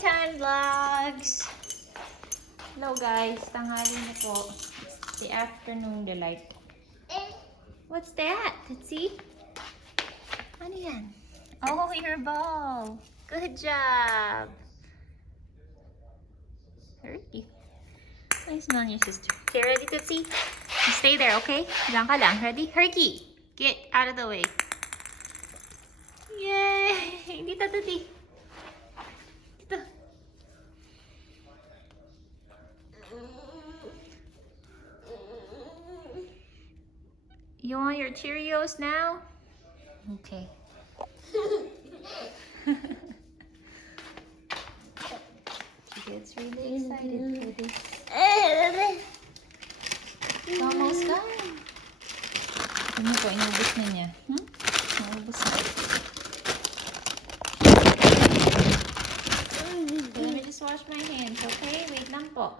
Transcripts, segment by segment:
Time vlogs. Hello guys, tanghali na po. It's the afternoon delight. What's that? Let's see. Ano yan? Oh, your ball. Good job. Ready. Nice on your sister. Okay, ready, Tootsie? Stay there, okay? Diyan ka lang. Ready? Herky, get out of the way. Yay! Dito, Tootsie. Dito. You want your Cheerios now? Okay. She gets really excited for this. It's almost done. Ano po, inubos na niya? Naubos na. So, let me just wash my hands, okay? Wait lang po.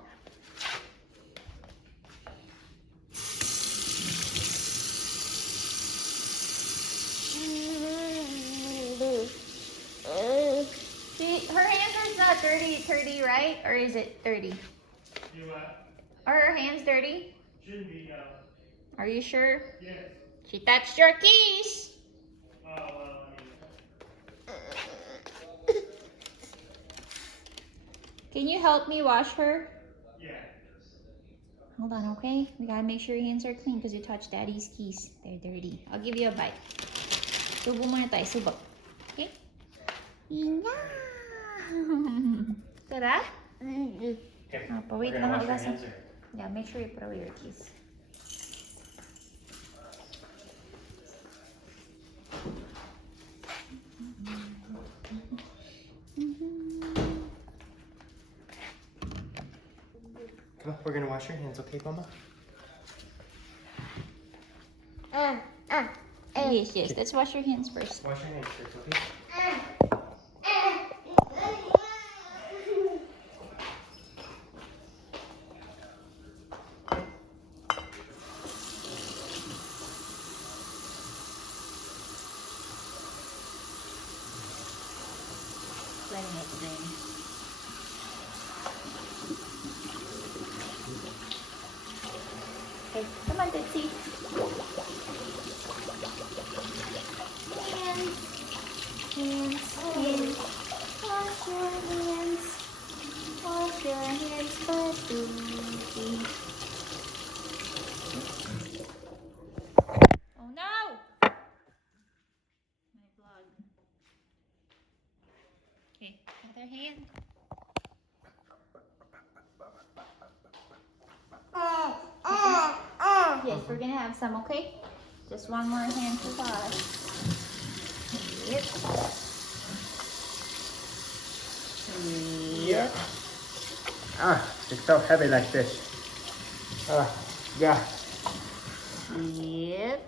Her hands are not dirty, right? Or is it dirty? You what? Are her hands dirty? Shouldn't be, no. Are you sure? Yes. She touched your keys. Oh, well, I mean. Can you help me wash her? Yeah. Hold on, okay? We gotta make sure your hands are clean because you touched Daddy's keys. They're dirty. I'll give you a bite. Subo muna tayo, subok. Okay? Yeah. Sarap? Okay. Wait We're lang gonna ako. wash our hands, or? Yeah, make sure you put away your keys. Come on, we're gonna wash your hands, okay, Mama? Yes. Let's wash your hands first. Wash your hands first, okay? Letting it drain. Okay, come on, Tootsie. Hands. Wash your hands. Wash your hands for Tootsie. Oh no! My vlog. Okay, other hand. Yes, we're gonna have some, okay? Just one more hand to wash. Yep. Yeah. It's so heavy like this. Yeah. Yep.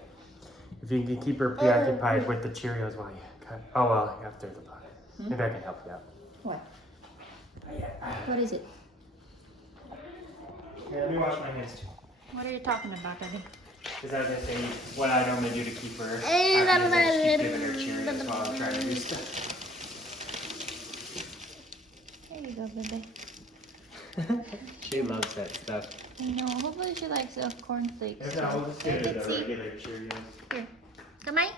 If you can keep her preoccupied with the Cheerios while you cut. Oh, well, after the pot. Maybe I can help you out. What? What is it? Here, let me wash my hands too. What are you talking about, Daddy? Because I was going to say, what I normally do to keep her happy is I just keep giving her Cheerios while I'm trying to do stuff. There you go, baby. She loves that stuff. I know. Hopefully she likes the cornflakes. If not, we'll just get her the regular Cheerios. Here. Come on.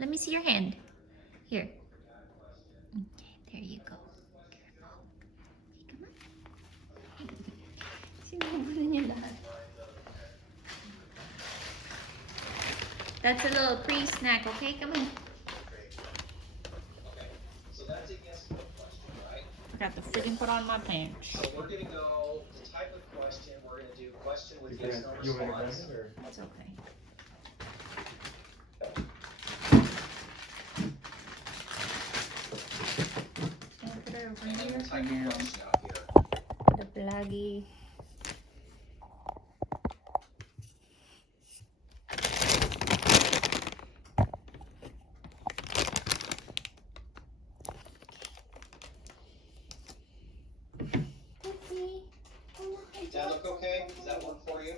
Let me see your hand. Here. Okay, there you go. Careful. Okay, come on. Sinubunan niya lahat. That's a little pre-snack, okay? Come on. So that's a yes no question, right? I got the freaking put on my pants. So we're gonna go the type of question, we're gonna do question with yes no You want to run response. it, or? That's okay. I'll put her over And here then for type of now. question out here. The blaggy. Does that look okay? Does that work for you?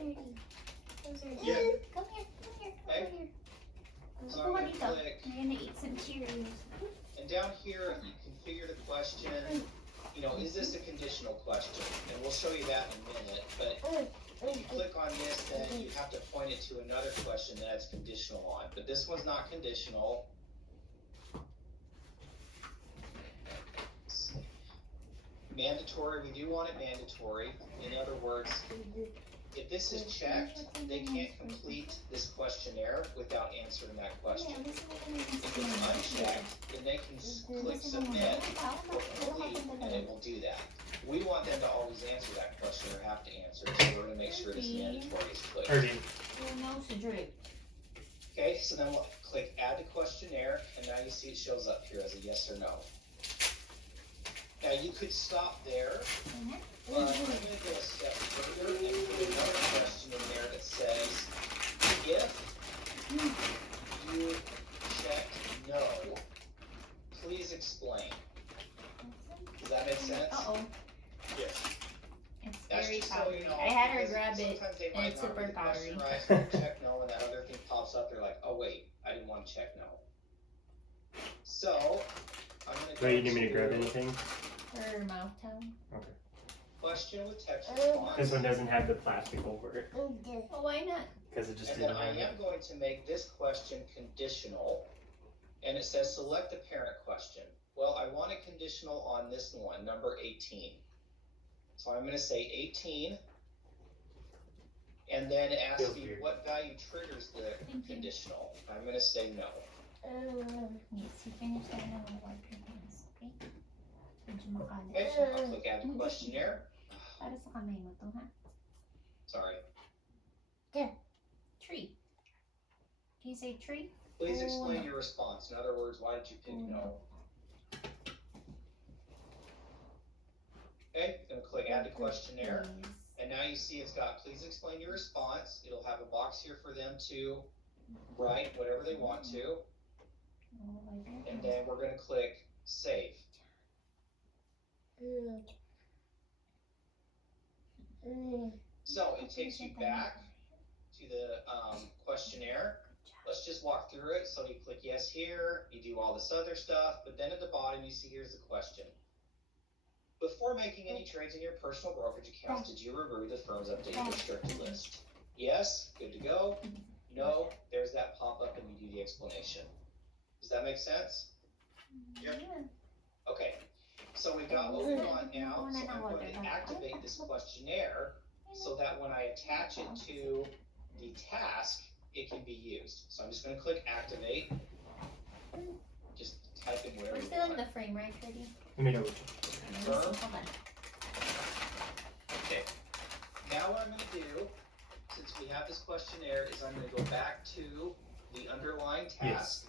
Yeah. Yeah. Come here, Okay. over here. So I'm gonna click, I'm gonna eat some Cheerios. and down here you configure the question, you know, is this a conditional question? And we'll show you that in a minute, but if you click on this, then you have to point it to another question that it's conditional on. But this one's not conditional. Mandatory, we do want it mandatory. In other words, if this is checked, they can't complete this questionnaire without answering that question. If it's unchecked, then they can click submit or complete, and it will do that. We want them to always answer that question or have to answer, so we're going to make sure this mandatory is clicked. Okay, so then we'll click add to questionnaire, and now you see it shows up here as a yes or no. Now you could stop there, but I'm going to go a step further and put another question in there that says, if you check no, please explain. Does that make sense? Uh-oh. Yes. It's That's very just so powdery. you know, I had her because grab it, sometimes they and might it's not super read the question powdery. right, so they check no, and that other thing pops up. They're like, oh wait, I didn't want to check no. So I'm gonna go Wait, you need me to grab anything? Her mouth towel. Okay. question with text response. This one doesn't have the plastic over it Oh, why not? because it just And then didn't I have it. am going to make this question conditional, and it says select the parent question. Well, I want it conditional on this one, number 18. So I'm going to say 18, and then ask Feels me weird. what value triggers the conditional. I'm going to say no. Yes, you finished that now. Wipe your hands, okay? Medyo makalat Okay, siya. I'll click add to questionnaire. Para sa kamay mo to, ha? Sorry. Tree. Can you say tree? Please explain no. your response. In other words, why did you pick no? Okay, going to click add to questionnaire. Yes. And now you see it's got please explain your response. It'll have a box here for them to write whatever they want to. Oh, wipe your And hands. then we're going to click save. So it takes you back to the questionnaire. Let's just walk through it. So you click yes here, you do all this other stuff, but then at the bottom you see here's the question. Before making any trades in your personal brokerage accounts, did you remove the firm's updated restricted list? Yes, good to go. No, there's that pop-up and you do the explanation. Does that make sense? Yep. Okay, so we've got what we want now, so I'm going to activate this questionnaire so that when I attach it to the task, it can be used. So I'm just going to click activate. Just type in whatever We're you still in want. the frame, right, Freddie? Let me know. Confirm. Hold on. Okay, now what I'm going to do, since we have this questionnaire, is I'm going to go back to the underlying task.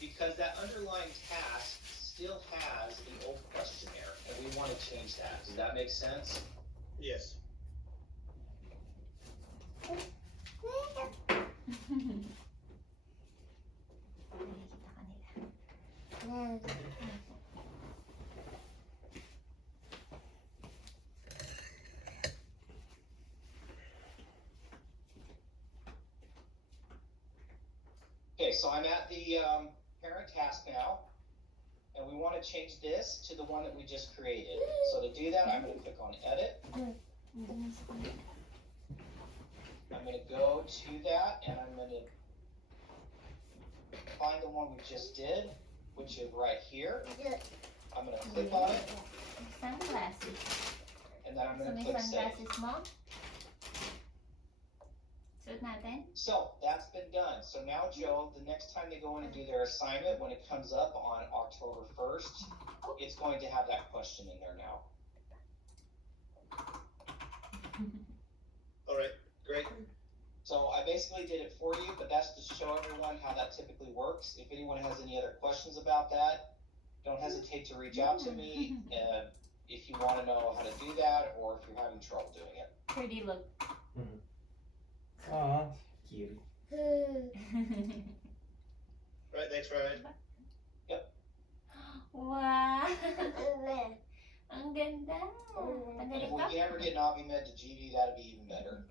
Because that underlying task still has the old questionnaire, and we want to change that. Does that make sense? Yes. Okay, so I'm at the parent task now, and we want to change this to the one that we just created. So to do that, I'm going to click on Edit. I'm going to go to that, and I'm going to find the one we just did, which is right here. I'm going to click on it, Sunglasses. and then I'm So going may to click Save. sunglasses mo? Suot natin? So that's been done. So now, Joe, the next time they go in and do their assignment, when it comes up on October 1st, it's going to have that question in there now. All right, great. So I basically did it for you, but that's to show everyone how that typically works. If anyone has any other questions about that, don't hesitate to reach out to me if you want to know how to do that or if you're having trouble doing it. Pretty look. Aw, cute. Right, thanks, Ryan. Yep. Wow. Ang ganda. And if Tagalit we ka? can ever get Navimed to GD, that'd be even better.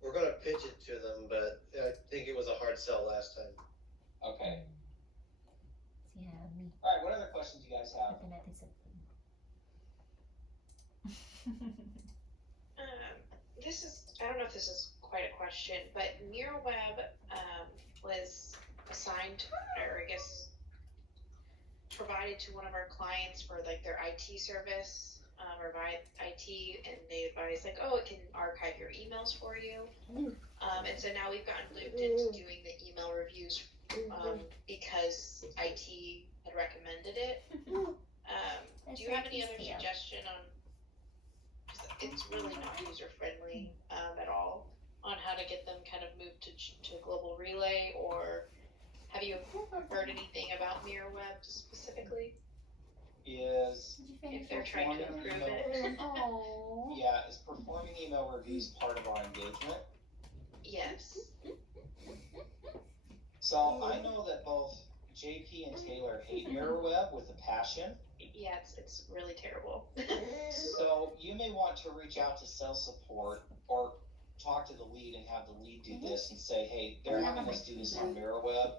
We're gonna pitch it to them, but I think it was a hard sell last time. Okay. Yummy. All right, what other questions you guys guys have? Pati natin sa This is, I don't know if this is quite a question, but Meriweb was assigned, or I guess provided to one of our clients for like their IT service, or by IT, and they advised like, oh, it can archive your emails for you. And so now we've gotten looped into doing the email reviews because IT had recommended it. Do you have any other suggestion on? It's really not user friendly at all on how to get them kind of moved to Global Relay, or have you heard anything about Meriweb specifically? Is If they're trying to improve it? Oh. yeah, is performing email reviews part of our engagement? Yes. So I know that both JP and Taylor hate Meriweb with a passion. Yeah, it's really terrible. So you may want to reach out to sales support or talk to the lead and have the lead do this and say, hey, they're having us do this on Meriweb.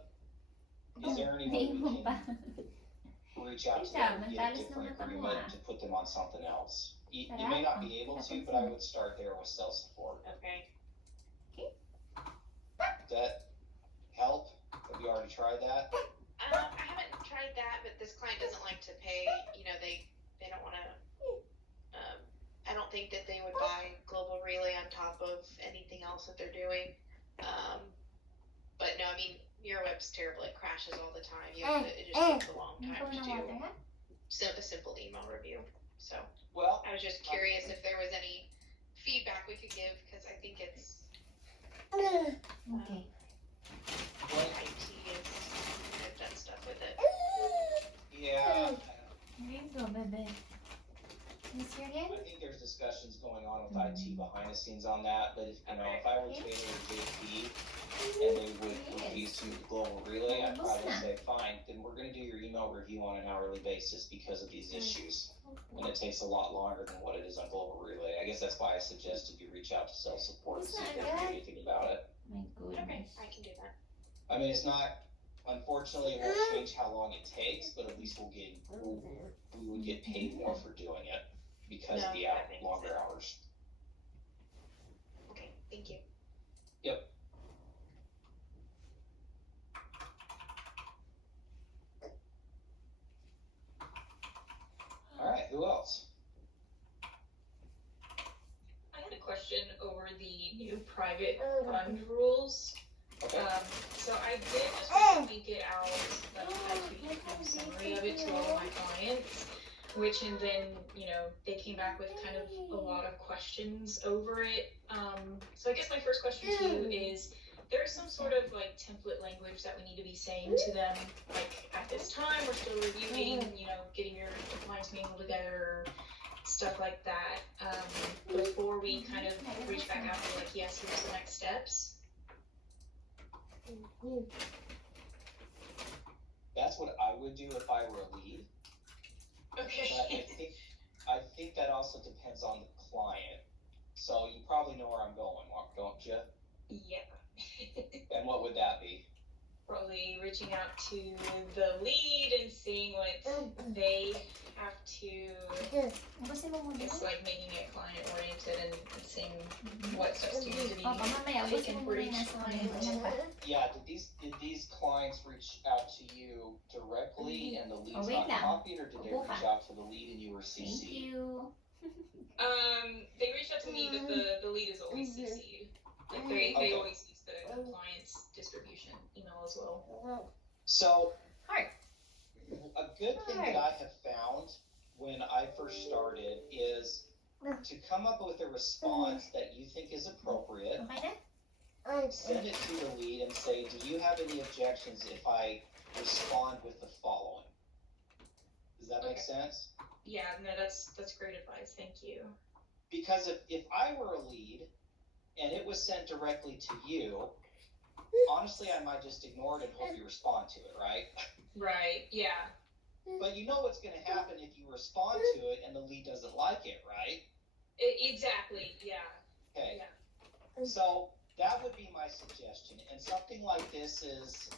Is there any way we can reach out to them and get a different agreement to put them on something else? You may not be able to, but I would start there with sales support. Okay. Does that help? Have you already tried that? I haven't tried that, but this client doesn't like to pay. You know, they don't want to. I don't think that they would buy Global Relay on top of anything else that they're doing. But no, I mean, Meriweb's terrible. It crashes all the time. It just takes a long time to do a simple email review. So, well, I was just curious if there was any feedback we could give, because I think it's Okay. IT is, I've done stuff with it. yeah. There you go, baby. Miss you again? I think there's discussions going on with IT behind the scenes on that, but if I were Taylor or JP and they would refuse to move Global Relay, I'd probably say, fine, then we're gonna do your email review on an hourly basis because of these issues. And it takes a lot longer than what it is on Global Relay. I guess that's why I suggested you reach out to sales support and see if they can do anything about it. My Okay, goodness. I can do that. I mean, it's not, unfortunately, it won't change how long it takes, but at least we would get paid more for doing it because of the that makes longer sense. hours. Okay, thank you. Yep. All right, who else? I had a question over the new private fund rules. Okay. So I did just recently get out a summary of it to all of my clients, which, and then, you know, they came back with kind of a lot of questions over it. So I guess my first question to you is, there's some sort of like template language that we need to be saying to them, like at this time, we're still reviewing, you know, getting your compliance manual together, stuff like that, before we kind of reach back out and be like, yes, here's the next steps. That's what I would do if I were a lead. Okay. But I think that also depends on the client. So you probably know where I'm going, don't you? Yeah. And what would that be? Probably reaching out to the lead and seeing what they have to, it's like making it client oriented and seeing what steps do you need to be taken for each client. Yeah, did these clients reach out to you directly and the lead's wait not lang. copied, or did they reach out to the lead and you were Thank CC'd? you. They reached out to me, but the lead is always CC'd. Like they Okay. always use the compliance distribution email as well. So, Heart. a good thing that I have found when I first started is to come up with a response that you think is appropriate. Okay na? Send it to the lead and say, do you have any objections if I respond with the following? Does that make Okay. sense? Yeah, no, that's great advice. Thank you. Because if I were a lead and it was sent directly to you, honestly, I might just ignore it and hope you respond to it, right? Right, yeah. But you know what's going to happen if you respond to it and the lead doesn't like it, right? Exactly, yeah. Okay. Yeah. So that would be my suggestion. And something like this is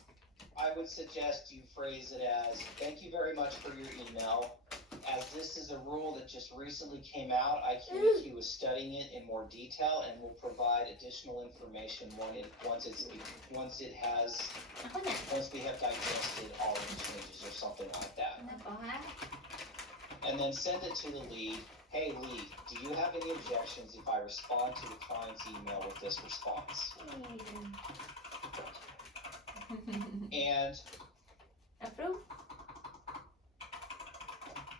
I would suggest you phrase it as, thank you very much for your email. As this is a rule that just recently came out, IQEQ is studying it in more detail and will provide additional information once we have digested all of the changes or something like that. And then send it to the lead. Hey lead, do you have any objections if I respond to the client's email with this response? And Approve?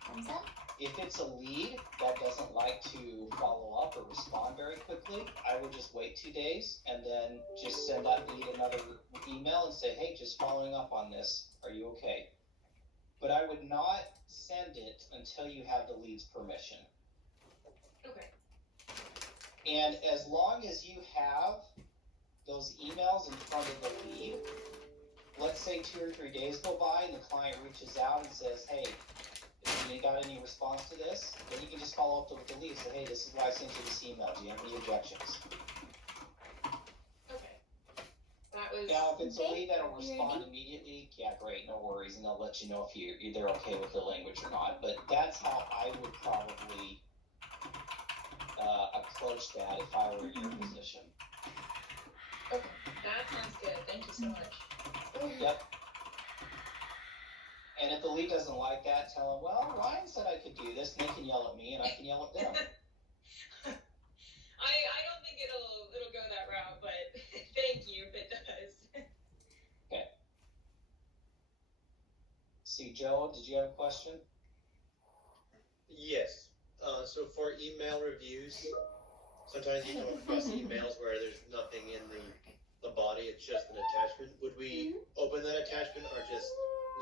Thumbs up? if it's a lead that doesn't like to follow up or respond very quickly, I would just wait 2 days and then just send that lead another email and say, hey, just following up on this. Are you okay? But I would not send it until you have the lead's permission. Okay. And as long as you have those emails in front of the lead, let's say 2 or 3 days go by and the client reaches out and says, hey, you got any response to this? Then you can just follow up with the lead and say, hey, this is why I sent you this email. Do you have any objections? Okay. That was. Now, if it's a Okay. lead that'll You respond ready? immediately, yeah, great, no worries, and they'll let you know if they're okay with the language or not. But that's how I would probably approach that if I were in your position. Okay, that sounds good. Thank you so much. Yep. And if the lead doesn't like that, tell them, well, Ryan said I could do this, and they can yell at me, and I can yell at them. I don't think it'll go that route, but thank you if it does. Okay. See, Joe, did you have a question? Yes. So for email reviews, sometimes you come across emails where there's nothing in the body, it's just an attachment. Would we open that attachment or just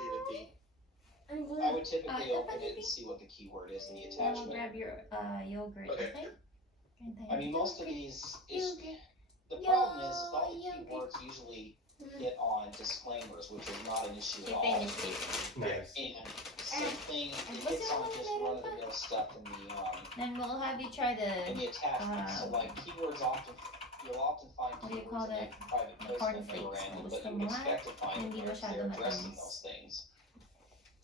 leave it be? I would typically open it and see what the keyword is in the We'll attachment. grab your yogurt, Okay. okay? I mean, most of these, the problem is all the keywords usually hit on disclaimers, which is not an issue at all. Nice. And same thing, it hits on just run-of-the-mill stuff in Then we'll have you try the the attachment. So like keywords you'll often find What do you keywords call in that? like private The placement cornflakes. memorandum, Gusto but you mo would nga, expect to find hindi it where masyado they're addressing matamis. those things.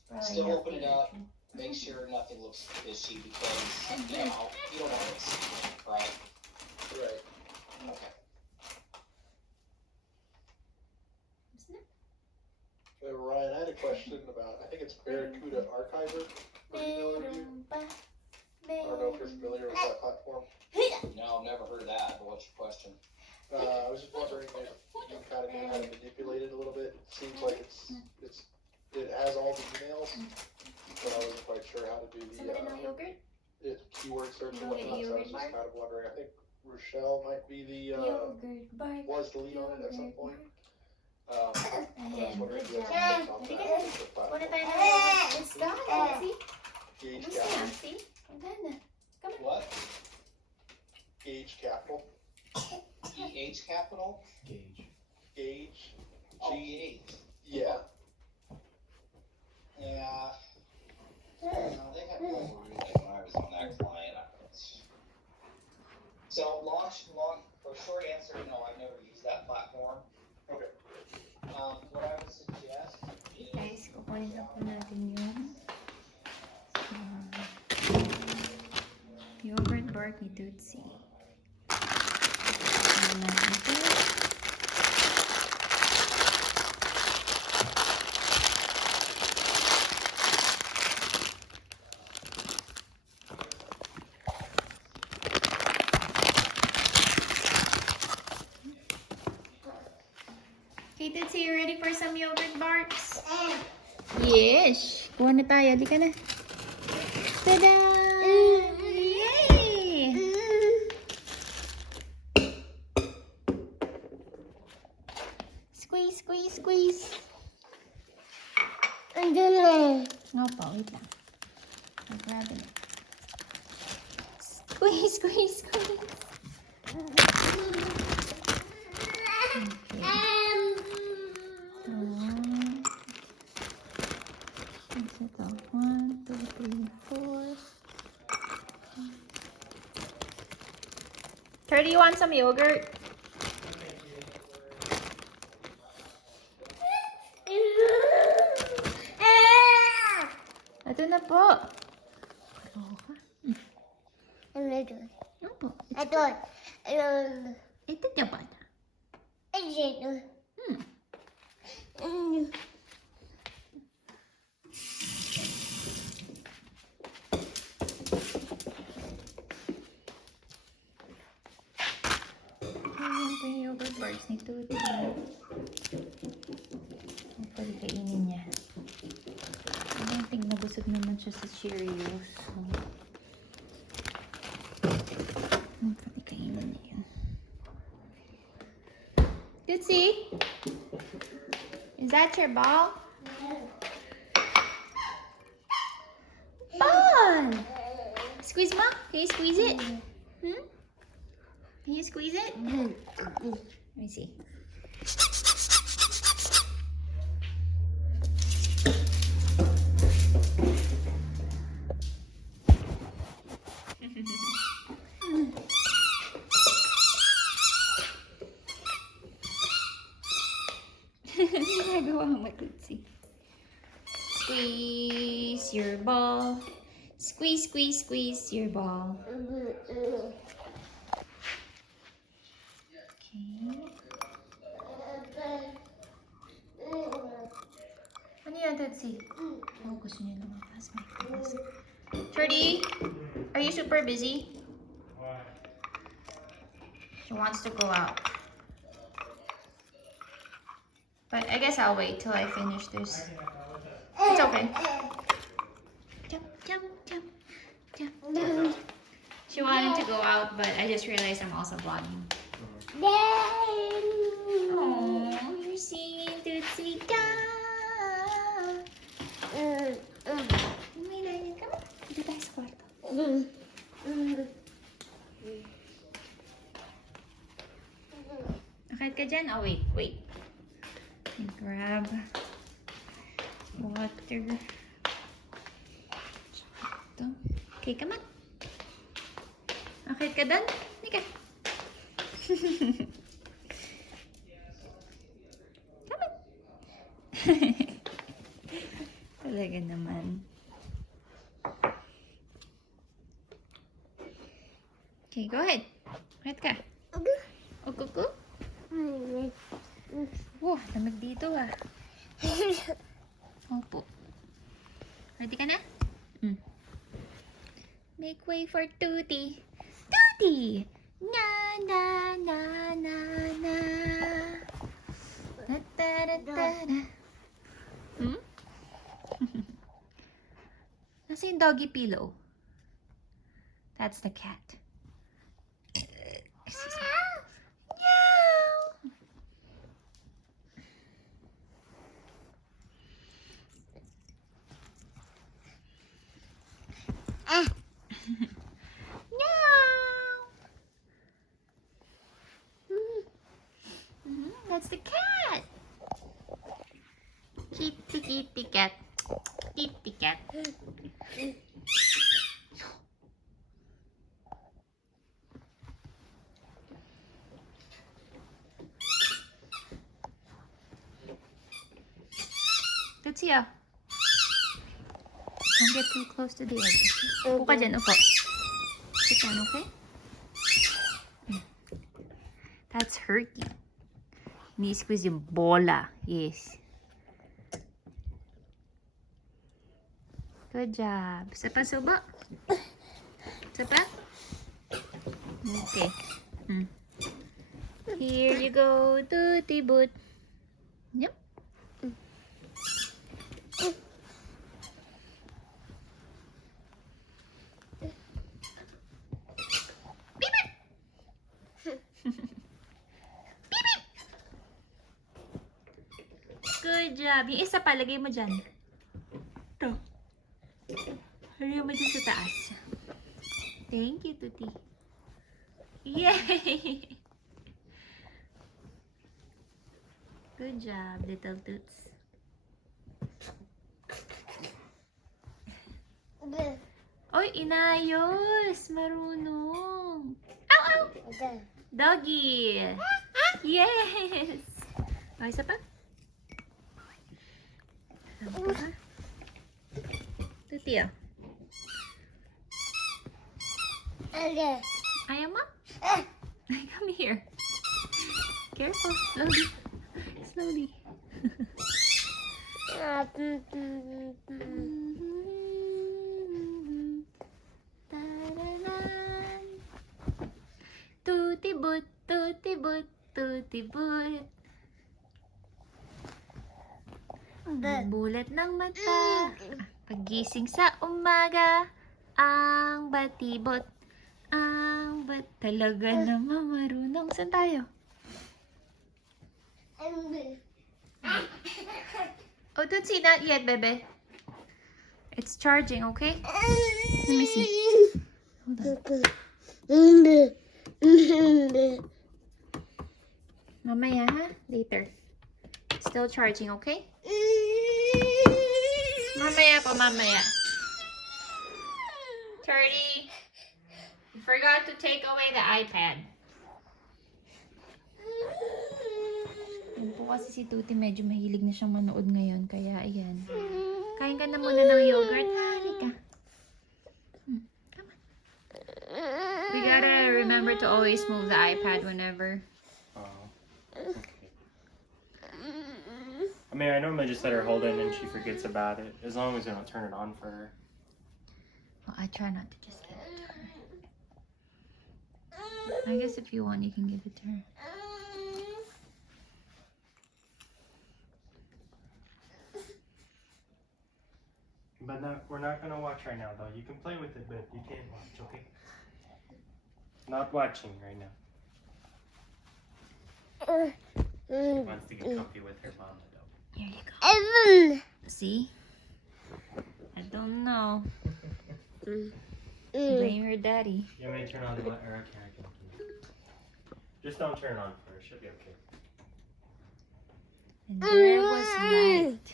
Probably Still have open to it up, make sure nothing looks fishy because you don't want to see it, right? Right. Okay. Ryan, I had a question about, I think it's Barracuda Archiver for email review. I don't know if you're familiar with that platform. No, I've never heard of that, but what's your question? I was just wondering if you kind of knew how to manipulate it a little bit. It seems like it has all the emails, but I wasn't quite sure how to do Somebody know yogurt? keyword search You and don't get whatnot, so I yogurt was just bar? kind of wondering. I think Rochelle might be the, Yogurt bar. was the lead on it at some point. But I was Ayan, wondering good if you job. had some Halika thoughts on na. the Kuha na platform. tayo ng yogurt. It's done. See? Gauge Gusto na. Capital. See? Ang ganda. Come on. What? Gauge Capital. EH Capital? Gauge. Oh, GH. Yeah. Yeah. No, they had one when I was on that client. So for a short answer, no, I've never used that platform. Okay. What I would suggest is Guys, kukunin na po natin yung yogurt bar ni Tootsie. Kukunin natin ito. Okay, Tootsie, you ready for some yogurt bars? Yes! Kuha na tayo. Di ka na. Tada! Yay! Squeeze, squeeze, squeeze. No pa, wait lang. I'll grab it. Squeeze, squeeze, squeeze. One, two, three, four. Kurt, do you want some yogurt? na po. Kaloka. Opo. Ito dapat. Ayan po yung yogurt bars ni Tuti. Pwede kainin niya. I don't think nabusog naman siya sa Cheerios. So, pwede kainin niya yun. Tutsi? Is that your ball? Ball! Squeeze, Mom? Can you squeeze it? Hmm? Can you squeeze it? Let me see. Ginagawa mo, Tutsi. Squeeze your ball. Squeeze, squeeze, squeeze your ball. Okay. Ano yan, Tutsi? Oh, gusto niya naman. Pass my goodness. Trudy, are you super busy? Why? She wants to go out. But I guess I'll wait till I finish this. It's okay. Jump, jump, jump, jump, jump. She wanted to go out, but I just realized I'm also vlogging. Oh, you're singing Tootsie Da. May layan ka ba? Dito tayo sa kwarto. Akit ka dyan? Oh, wait, wait. Grab water. Ito. Okay, come on. Akit ka doon? Hindi ka. Come on. Talaga naman. Okay, go ahead. Akit ka. Ukuku. Wow, lamig dito ah. Opo. Ready ka na? Make way for Tuti. Tuti! Na na na na na. Da da da da da. Nasa yung doggy pillow? That's the cat. Excuse me. That's the cat. Kitty, kitty cat. Kitty cat. Tutsi, oh. Don't get too close to the edge. Upo ka dyan, upo. Sit down, okay? That's Herky. Ni-squeeze yung bola. Yes. Good job. Isa pa, subo. Isa pa? Okay. Here you go, Tutti Boot. Yep. Good job. Yung isa pa, lagay mo dyan. Ito. Lagay mo dyan sa taas. Thank you, Tuti. Yay! Good job, little Toots. Oy, inayos! Marunong. Ow, ow! Doggy! Yes! O, isa pa? Tut, Tuti ah. Ayaw mo? Come here. Careful. Slowly. Slowly. Tuti but, tuti but, tuti but. Bulat ng mata. Pagising sa umaga, ang batibot. Ang bat talaga naman marunong. Saan tayo? Oh, Tootsie, not yet, bebe. It's charging, okay? Let me see. Hold on. Mamaya, ha? Later. It's still charging, okay? Mamaya po, mamaya. Turdy, you forgot to take away the iPad. Yan po kasi si Tuti medyo mahilig na siyang manood ngayon. Kaya ayan. Kain ka na muna ng yogurt. Halika. Come on. We gotta remember to always move the iPad whenever. Okay. I mean, I normally just let her hold it and she forgets about it. As long as I don't turn it on for her. Well, I try not to just give it to her. I guess if you want, you can give it to her. But we're not gonna watch right now, though. You can play with it, but you can't watch, okay? Not watching right now. She wants to get comfy with her mama, though. Here you go. See? I don't know. Blame your daddy. You want me to turn on the light? Or okay, I can. Just don't turn it on for her. She'll be okay. And there was light.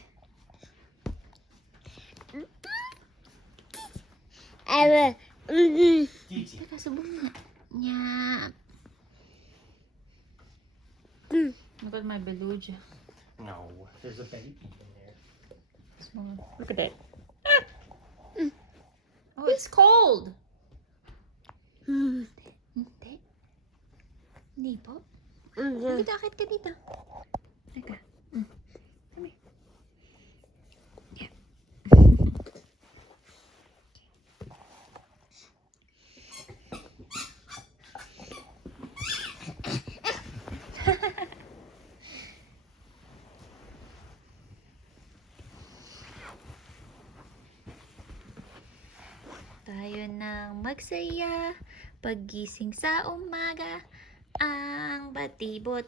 Gigi. Teka, subong nga. Nya. Look at my beluga. No, there's a baby in there. Small. Look at that. Oh, it's cold. Hindi. Hindi po. Dito, akit ka dito. Teka. Come here. Yeah. Tayo nang magsaya paggising sa umaga. Ang batibot,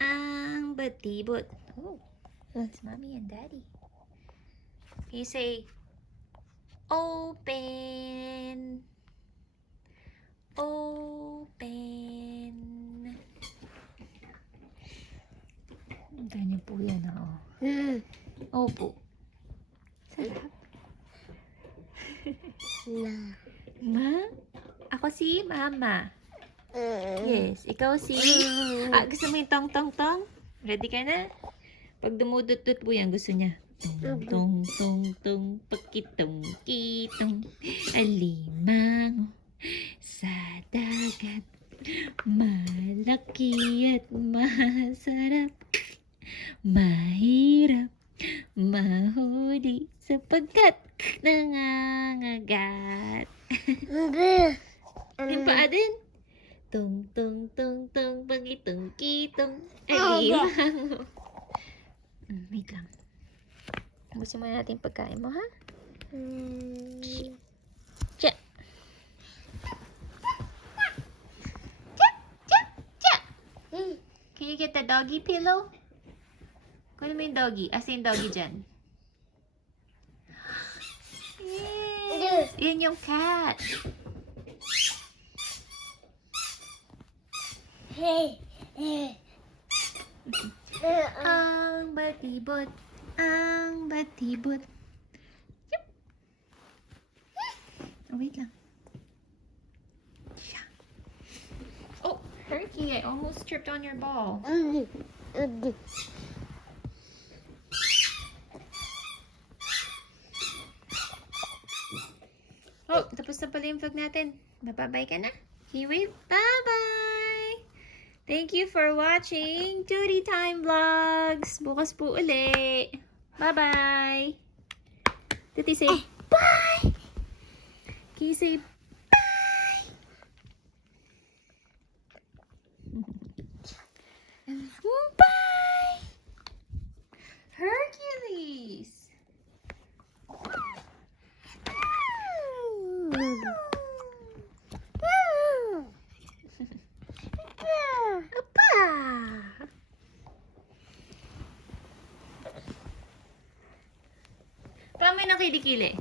ang batibot. Oh, it's mommy and daddy. Can you say open, open? Ganyan po yan, oh. Opo. Sarap. Ma? Ako si Mama. Yes, ikaw si... gusto mo yung tong-tong-tong? Ready ka na? Pag dumudut-dut po yan, gusto niya. Tong-tong-tong, pakitong-kitong, alimango sa dagat. Malaki at masarap, mahirap mahuli sapagkat nangangagat. Yung paa din. Tong tong tong tong pagitong kitong alimango. Wait lang. Gusto mo natin pagkain mo, ha? Cha. Cha, cha, cha. Can you get the doggy pillow? Kunin mo yung doggy. Asa yung doggy dyan? Yes! Yan yung cat. Ang batibot, ang batibot. Yup. Oh, wait lang. Oh, Herky, I almost tripped on your ball. na pala yung vlog natin. Bababay ka na. Can you wave? Bye-bye! Thank you for watching Duty Time Vlogs. Bukas po uli. Bye-bye! Tuti say bye! Can you say bye? Bye! Hercules! Pamoy ng kilikili.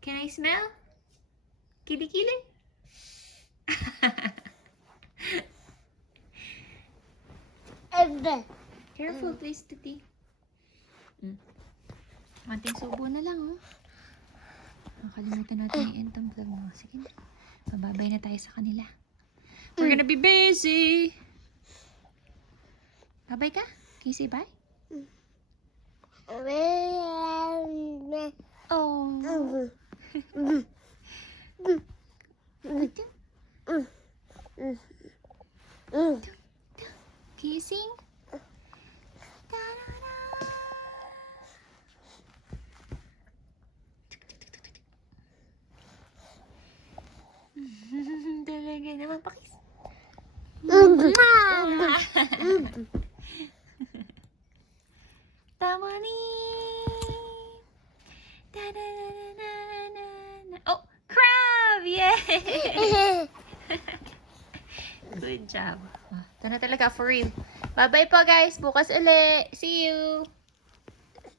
Can I smell? Kilikili? Careful please, Tuti. Konting subo na lang, oh. Nakalimutan natin i-end tong vlog mo. Sige na. Bababay na tayo sa kanila. We're gonna be busy. Babay ka? Can you say bye? Oh. Can you sing? Talaga naman pakis. Tama ni. Oh, crab! Yay! Good job. Ito na talaga for real. Bye-bye po guys. Bukas uli. See you!